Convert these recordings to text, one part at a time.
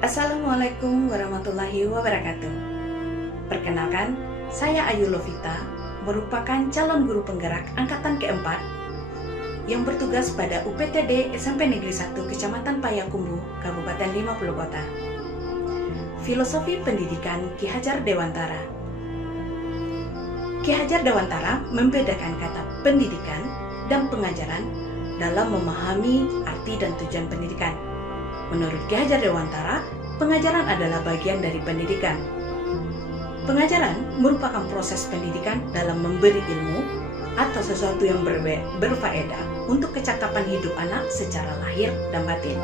Assalamualaikum warahmatullahi wabarakatuh. Perkenalkan, saya Ayu Lovita, merupakan calon guru penggerak angkatan keempat yang bertugas pada UPTD SMP Negeri 1 Kecamatan Payakumbuh, Kabupaten 50 Kota. Filosofi Pendidikan Ki Hajar Dewantara. Ki Hajar Dewantara membedakan kata pendidikan dan pengajaran dalam memahami arti dan tujuan pendidikan. Menurut Ki Hajar Dewantara, pengajaran adalah bagian dari pendidikan. Pengajaran merupakan proses pendidikan dalam memberi ilmu atau sesuatu yang berfaedah untuk kecakapan hidup anak secara lahir dan batin.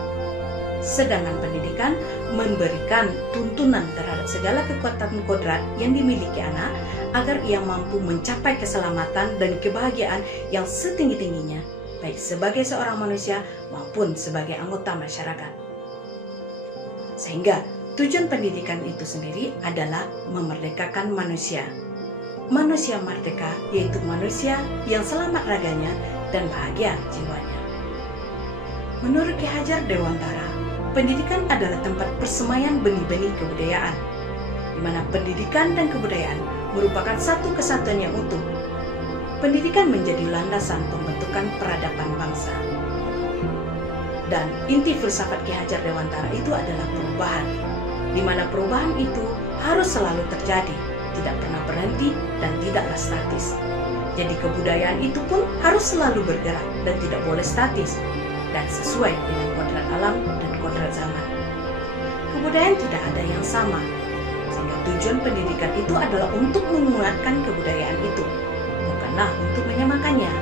Sedangkan pendidikan memberikan tuntunan terhadap segala kekuatan kodrat yang dimiliki anak agar ia mampu mencapai keselamatan dan kebahagiaan yang setinggi-tingginya, baik sebagai seorang manusia maupun sebagai anggota masyarakat. Sehingga tujuan pendidikan itu sendiri adalah memerdekakan manusia. Manusia merdeka yaitu manusia yang selamat raganya dan bahagia jiwanya. Menurut Ki Hajar Dewantara, pendidikan adalah tempat persemaian benih-benih kebudayaan, di mana pendidikan dan kebudayaan merupakan satu kesatuan yang utuh. Pendidikan menjadi landasan pembentukan peradaban bangsa. Dan inti filsafat Ki Hajar Dewantara itu adalah perubahan, di mana perubahan itu harus selalu terjadi, tidak pernah berhenti dan tidaklah statis. Jadi kebudayaan itu pun harus selalu bergerak dan tidak boleh statis, dan sesuai dengan kodrat alam dan kodrat zaman. Kebudayaan tidak ada yang sama, sehingga tujuan pendidikan itu adalah untuk menguatkan kebudayaan itu, bukanlah untuk menyamakannya.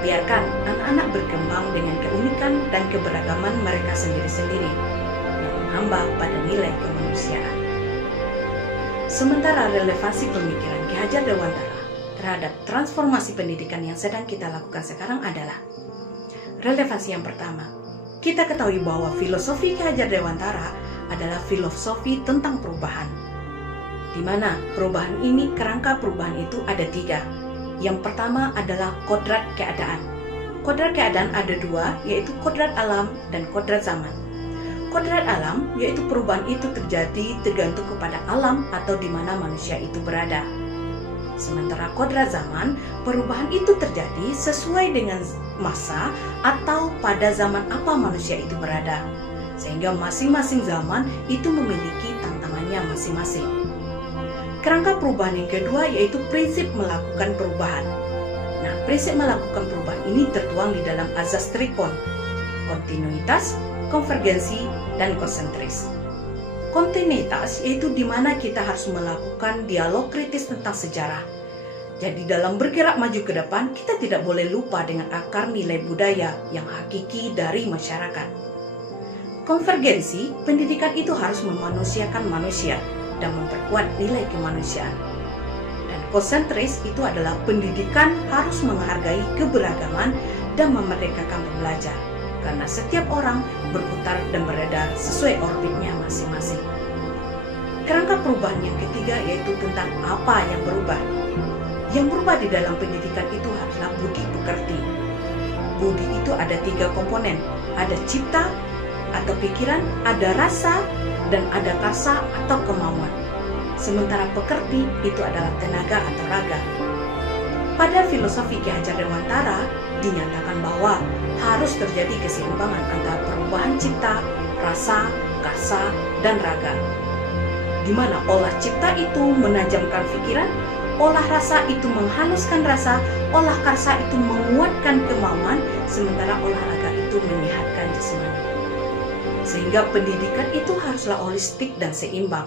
Biarkan anak-anak berkembang dengan keunikan dan keberagaman mereka sendiri-sendiri yang menambah pada nilai kemanusiaan. Sementara relevansi pemikiran Ki Hajar Dewantara terhadap transformasi pendidikan yang sedang kita lakukan sekarang adalah relevansi yang pertama. Kita ketahui bahwa filosofi Ki Hajar Dewantara adalah filosofi tentang perubahan, di mana perubahan ini, kerangka perubahan itu ada 3. Yang pertama adalah kodrat keadaan. Kodrat keadaan ada 2, yaitu kodrat alam dan kodrat zaman. Kodrat alam yaitu perubahan itu terjadi tergantung kepada alam atau di mana manusia itu berada. Sementara kodrat zaman, perubahan itu terjadi sesuai dengan masa atau pada zaman apa manusia itu berada. Sehingga masing-masing zaman itu memiliki tantangannya masing-masing. Kerangka perubahan yang kedua yaitu prinsip melakukan perubahan. Nah, prinsip melakukan perubahan ini tertuang di dalam azas trikon, kontinuitas, konvergensi, dan konsentris. Kontinuitas yaitu di mana kita harus melakukan dialog kritis tentang sejarah. Jadi dalam bergerak maju ke depan, kita tidak boleh lupa dengan akar nilai budaya yang hakiki dari masyarakat. Konvergensi, pendidikan itu harus memanusiakan manusia dan memperkuat nilai kemanusiaan. Dan konsentris itu adalah pendidikan harus menghargai keberagaman dan memerdekakan pembelajar, karena setiap orang berputar dan beredar sesuai orbitnya masing-masing. Kerangka perubahan yang ketiga yaitu tentang apa yang berubah. Yang berubah di dalam pendidikan itu adalah budi pekerti. Budi itu ada 3 komponen, ada cipta atau pikiran, ada rasa, dan ada karsa atau kemauan. Sementara pekerti itu adalah tenaga atau raga. Pada filosofi Ki Hajar Dewantara dinyatakan bahwa harus terjadi keseimbangan antara perubahan cipta, rasa, karsa, dan raga. Di mana olah cipta itu menajamkan pikiran, olah rasa itu menghaluskan rasa, olah karsa itu menguatkan kemauan, sementara olah raga itu menyehatkan jasmani. Sehingga pendidikan itu haruslah holistik dan seimbang.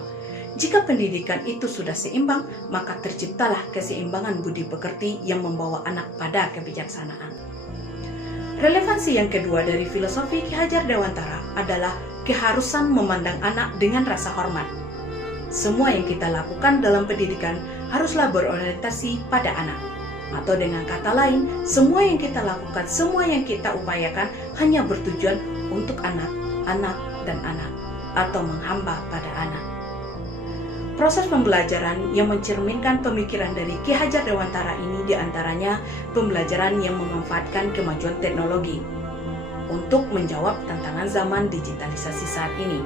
Jika pendidikan itu sudah seimbang, maka terciptalah keseimbangan budi pekerti yang membawa anak pada kebijaksanaan. Relevansi yang kedua dari filosofi Ki Hajar Dewantara adalah keharusan memandang anak dengan rasa hormat. Semua yang kita lakukan dalam pendidikan haruslah berorientasi pada anak. Atau dengan kata lain, semua yang kita lakukan, semua yang kita upayakan hanya bertujuan untuk anak dan anak, atau menghamba pada anak. Proses pembelajaran yang mencerminkan pemikiran dari Ki Hajar Dewantara ini diantaranya pembelajaran yang memanfaatkan kemajuan teknologi untuk menjawab tantangan zaman digitalisasi saat ini.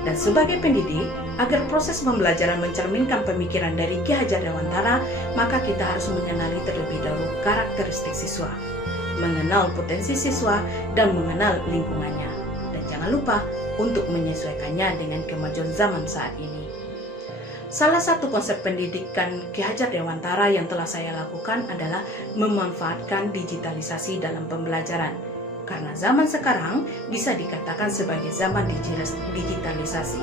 Dan sebagai pendidik, agar proses pembelajaran mencerminkan pemikiran dari Ki Hajar Dewantara, maka kita harus mengenali terlebih dahulu karakteristik siswa, mengenal potensi siswa, dan mengenal lingkungannya. Dan jangan lupa untuk menyesuaikannya dengan kemajuan zaman saat ini. Salah satu konsep pendidikan Ki Hajar Dewantara yang telah saya lakukan adalah memanfaatkan digitalisasi dalam pembelajaran. Karena zaman sekarang bisa dikatakan sebagai zaman digitalisasi.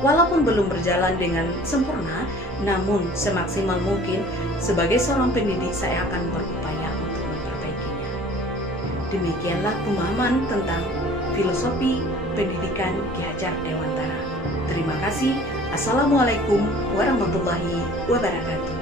Walaupun belum berjalan dengan sempurna, namun semaksimal mungkin sebagai seorang pendidik saya akan berupaya untuk memperbaikinya. Demikianlah pemahaman tentang filosofi pendidikan Ki Hajar Dewantara. Terima kasih. Assalamualaikum warahmatullahi wabarakatuh.